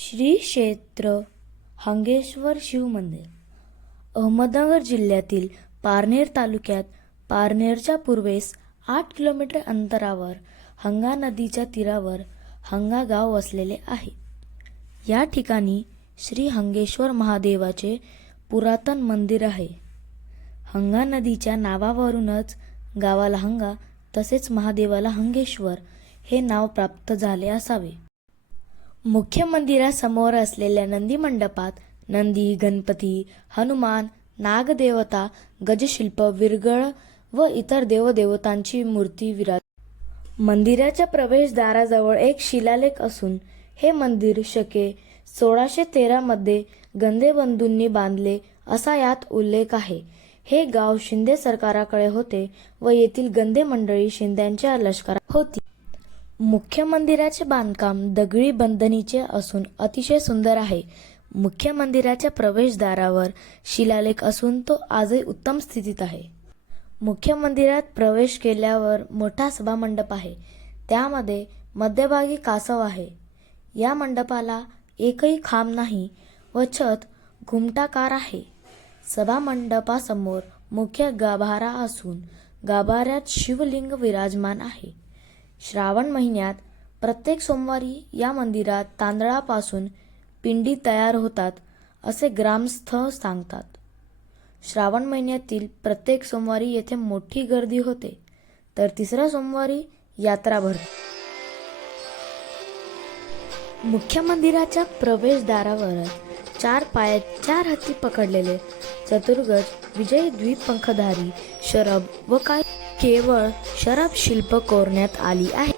श्री क्षेत्र हंगेश्वर शिव मंदिर अहमदनगर जिल्ह्यातील पारनेर तालुक्यात पारनेरच्या पूर्वेस आठ किलोमीटर अंतरावर हंगा नदीच्या तीरावर हंगा गाव वसलेले आहे. या ठिकाणी श्री हंगेश्वर महादेवाचे पुरातन मंदिर आहे. हंगा नदीच्या नावावरूनच गावाला हंगा तसेच महादेवाला हंगेश्वर हे नाव प्राप्त झाले असावे. मुख्य मंदिरासमोर असलेल्या नंदी मंडपात नंदी गणपती हनुमान नागदेवता गजशिल्प विरगळ व इतर देवदेवतांची मूर्ती विराज मंदिराच्या प्रवेशद्वाराजवळ एक शिलालेख असून हे मंदिर शके सोळाशे तेरामध्ये गंदेबंधूंनी बांधले असा यात उल्लेख आहे. हे गाव शिंदे सरकाराकडे होते व येथील गंदे मंडळी शिंद्यांच्या लष्करात होती. मुख्य मंदिराचे बांधकाम दगडी बंधनीचे असून अतिशय सुंदर आहे. मुख्य मंदिराच्या प्रवेशद्वारावर शिलालेख असून तो आजही उत्तम स्थितीत आहे. मुख्य मंदिरात प्रवेश केल्यावर मोठा सभामंडप आहे. त्यामध्ये मध्यभागी कासव आहे. या मंडपाला एकही खांब नाही व छत घुमटाकार आहे. सभामंडपासमोर मुख्य गाभारा असून गाभाऱ्यात शिवलिंग विराजमान आहे. श्रावण महिन्यात प्रत्येक सोमवारी या मंदिरात तांदळापासून पिंडी तयार होतात असे ग्रामस्थ सांगतात. श्रावण महिन्यातील प्रत्येक सोमवारी येथे मोठी गर्दी होते तर तिसऱ्या सोमवारी यात्रा भरते. मुख्य मंदिराच्या प्रवेशद्वारावरच चार पायात चार हत्ती पकडलेले चतुर्गज विजयी द्विपंखधारी शरब व काय केवळ शरब शिल्प कोरण्यात आली आहे.